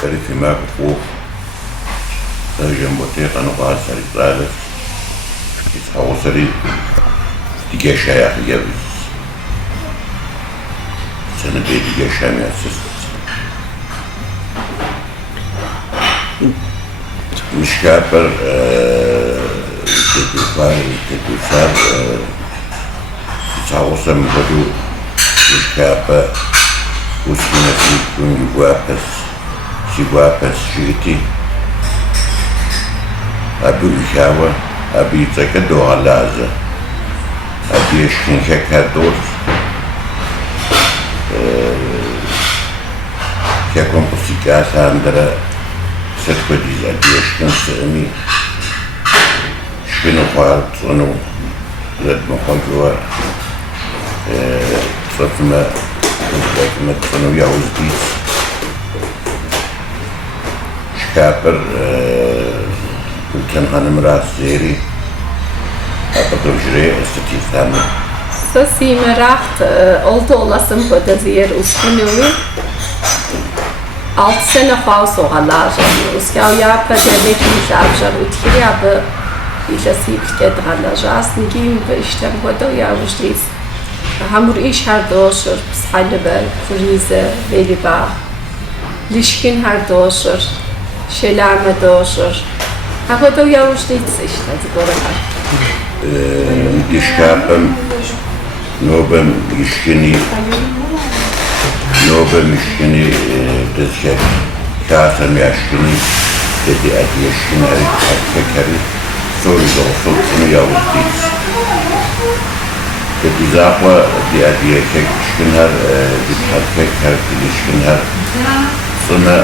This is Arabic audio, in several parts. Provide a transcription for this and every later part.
في ماك فوق جنبوتيق أنا قاعد سري طالب يتحول سري تجي شايع في جبل سنة تجي شايع مؤسس مش كابر تدوسار يتحول سري بدو مش كابر وسكينة سيكون يقوابس شيتي أبي إشاوة أبي تكدو غلازة أبي يشكين شكها دور كيكون بسيكاس عندنا ستكوديز أبي يشكين سأمي شكينو خوارد صنو لد مخوجوا صفما ما تصنو يعوز ديس شكابر كان هنم راس زيري أبدو جري استتيثامي ساسي مراحت oldu olasım kodazir uskunuvi 6 sene fauso galajan uskau ya pedevek müşavjar utkiri abi ilasi ked galajas nigim ve iştem kodo ya ujdiz hamur iş her doşur pshalbe frize veliba lişkin her doşur şelame doşur هاخدو يا وجديد إيش تقولها؟ ديشكابم نوبم يشكني تزكي كاسم يشكني تدي أدي يشكني أريد أفكري سوري دوصل إنه يا وجديد تدي زاقة دي أدي يشكنها دي أفكر دي يشكنها صنع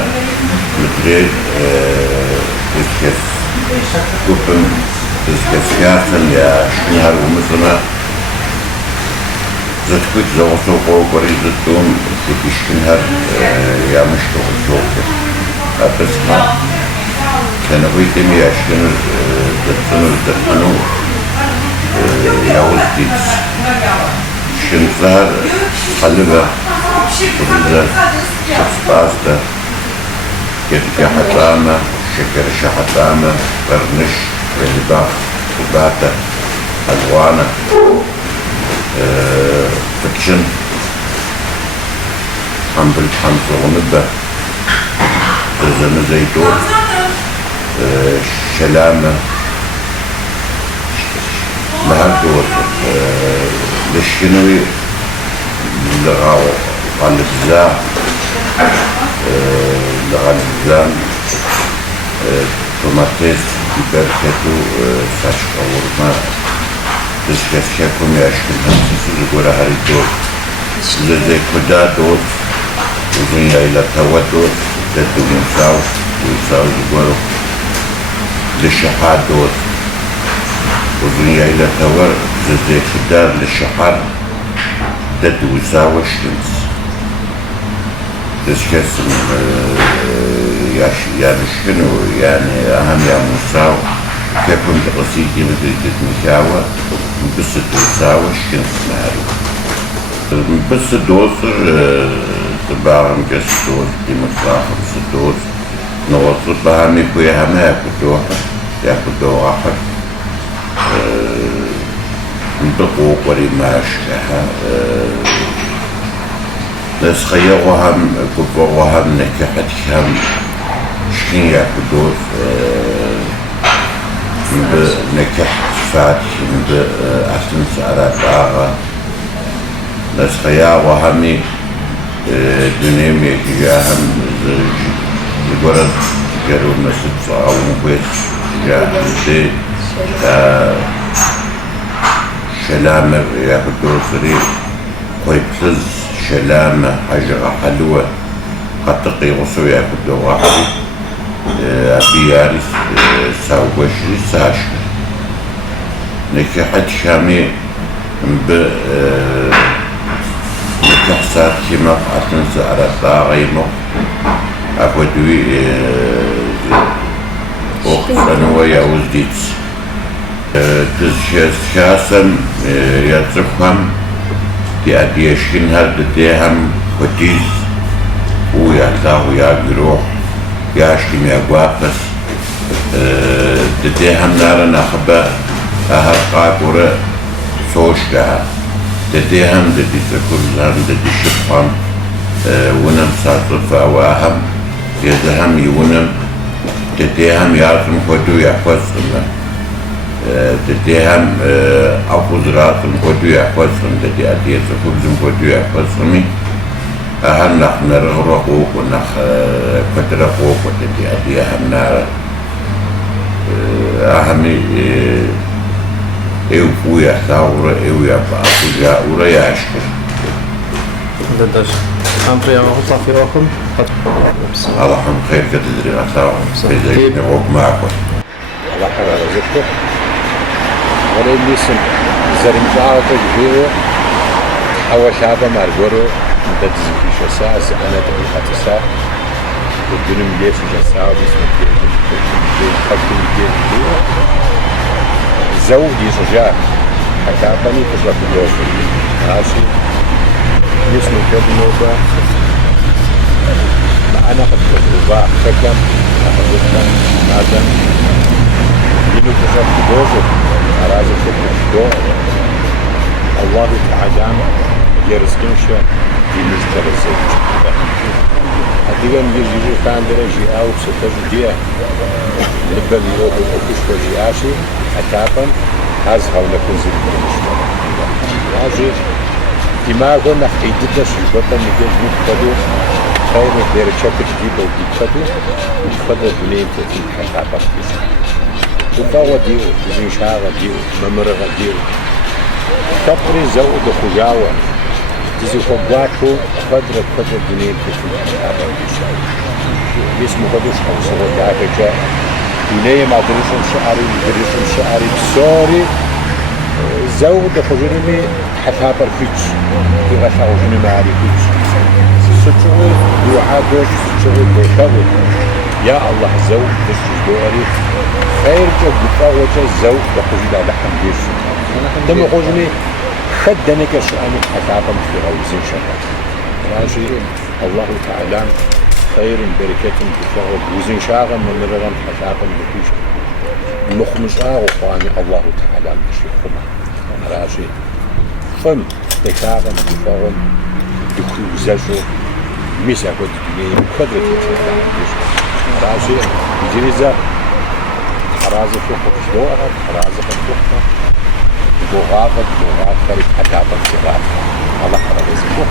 مدريد تزكي كوبن تزكيسكاسن يا شنهار ومثلا زتكوت زوصو قوقري زتون تكشكنهار يا مشتغل زوكي أبسها كان ويتم يشكن زتنو يا ولديس شنزار قلبة وبزا شخصباستا كتكا حطامة شكر شحطامة برنش ولباخ وباتة ألوانة فكشن حنبل حمص ونبة زم زيتون شلامة لهردور لشكنوي لغاو قلبزا لغالبزان domates, biber, ketu, saç kavurma, dışkes kekum yaşkın hepsi zugura haridor. Zeze kuda dor, uzun yayla tava dor, zetu uysav zugura. Lişahar dor, uzun yayla tava, zeze kuda lişahar, zetu uysav yaşkınız. Dışkes يعني شنو يعني أهم يا مساو كيكون تقصيدي مثل مشاوة بس تساوي شكل مارو بس دوسر تباهم كسدوس دي مصاحب سدوس نوصل بها ميكو يا هم ياكل دوحة نبقوا قري ماشها ناس خيروهم كبروهم نكحت هم شكين ياكدوس بنكح فاتح بأحسن سعرات باغة ناس خيار همي دنيمي جاهم يقولد قالوا مسد صاوم بيت جاهم دي شلامة ياكدوس ري قيبتز شلامة حاجة حلوة قد تقي غصو ياكدو واحد أبي يارس ساوبشري ساشكر نكحت شامي نكح سات كما أتنس على طاغيمو أخدوي أخفنو وياوزديت تزشاسم يترفهم دي أديشكن هل ديهم كتيز ويحتاهو يا بروح ياشكي ميا قواقس تديهم نارا نخبا أهر قاقورة سوشكها تديهم تدي تكلهم تدي شبهم ونم ساطفة واهم يزهم يونم تديهم يارتم خدو يحفظهم تديهم أفضلاتم خدو يحفظهم تدي أدية خبزم خدو يحفظهم أهر نخ نرغرقوك ونخ كترقوك وتدي أديهم نارا أهمي إيو فويا ثورة إيو يبقى أفوجا ورا ياشكر ددش هم في غلطة في روحكم الله هم خير كتدري أثارهم بيزيش نبوك معكم الله حرا رزقك ولا يليسن زرمجاعة تجهيره حوا شعبا مارغورو مدتزم في شساس أنا تبقى تسا والدنم ليش جسا باسم الدين حكم الدين زوجي سجاع حتى أعطاني تشرف الدوفر راسي يسمو كذا نوبة ما أنا قد تجربة حكم أخذتنا مادم ينو تشرف الدوفر أرازي تشرف الدوفر الله تعالى يرزقنش في مسترزق هديهم يجي كان درجي أو ستجديه لبن يوم الأكش وجياشي أتابا هذا هو نكون زي هذا دماغه نحكي جدا شبابا نجد نقدو خير دير شكل جيبه وبيتشدو نقدر بنين تتين حتابا كيسا وباوة ديو وزنشاغة ديو ممرغة ديو كبري زود خجاوة تزي خباتو قدر بنين تتين حتابا كيسا اسمه قدوش أو صغير جاء دنيا ما درسهم شعري بسوري زود خجرمي حتابا الفيتش في غشا خجرمي عاري فيتش ستشغل يوحادوش ستشغل بيشغل يا الله زود دشت دوري خير جو بطاوة زود خجرمي لحم ديش دم خجرمي خدنك شأنك حتابا في غوزين شغل راشي الله تعالى خير بركة بفضل وزن شاغا من رغم حشاقا بكيش مخمس وقاني الله تعالى بشيخنا راشي فم بشاغا بفضل بكوزجو مسا قد بني بقدرة راشي بجريزة حرازة فوق شلوها حرازة فوق بغاقة خريب حتابا كرات الله حرازة فوق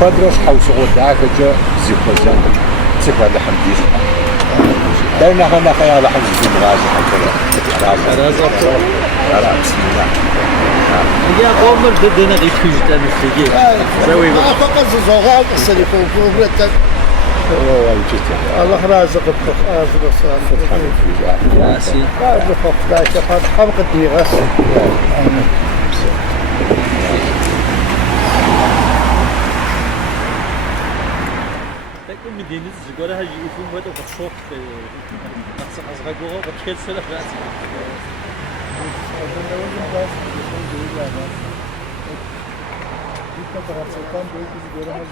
قدرش حوس غداك جا زيخوزان تسكر لحم ديش دارنا خلنا خيال لحم زيخوزان غازي حكرا بسم الله يا قومر بدنا غير تجد أمثلي سوي فقط زغال السليف وفوبرتك الله رازق بخف ياسين بخف لا شفاف حمقة ميغاس مدينة زغالة هجي يفهم هذا بشوف أقصى أصغر جوه بتخيل سلف رأسي Sultan Bey bizi göremez.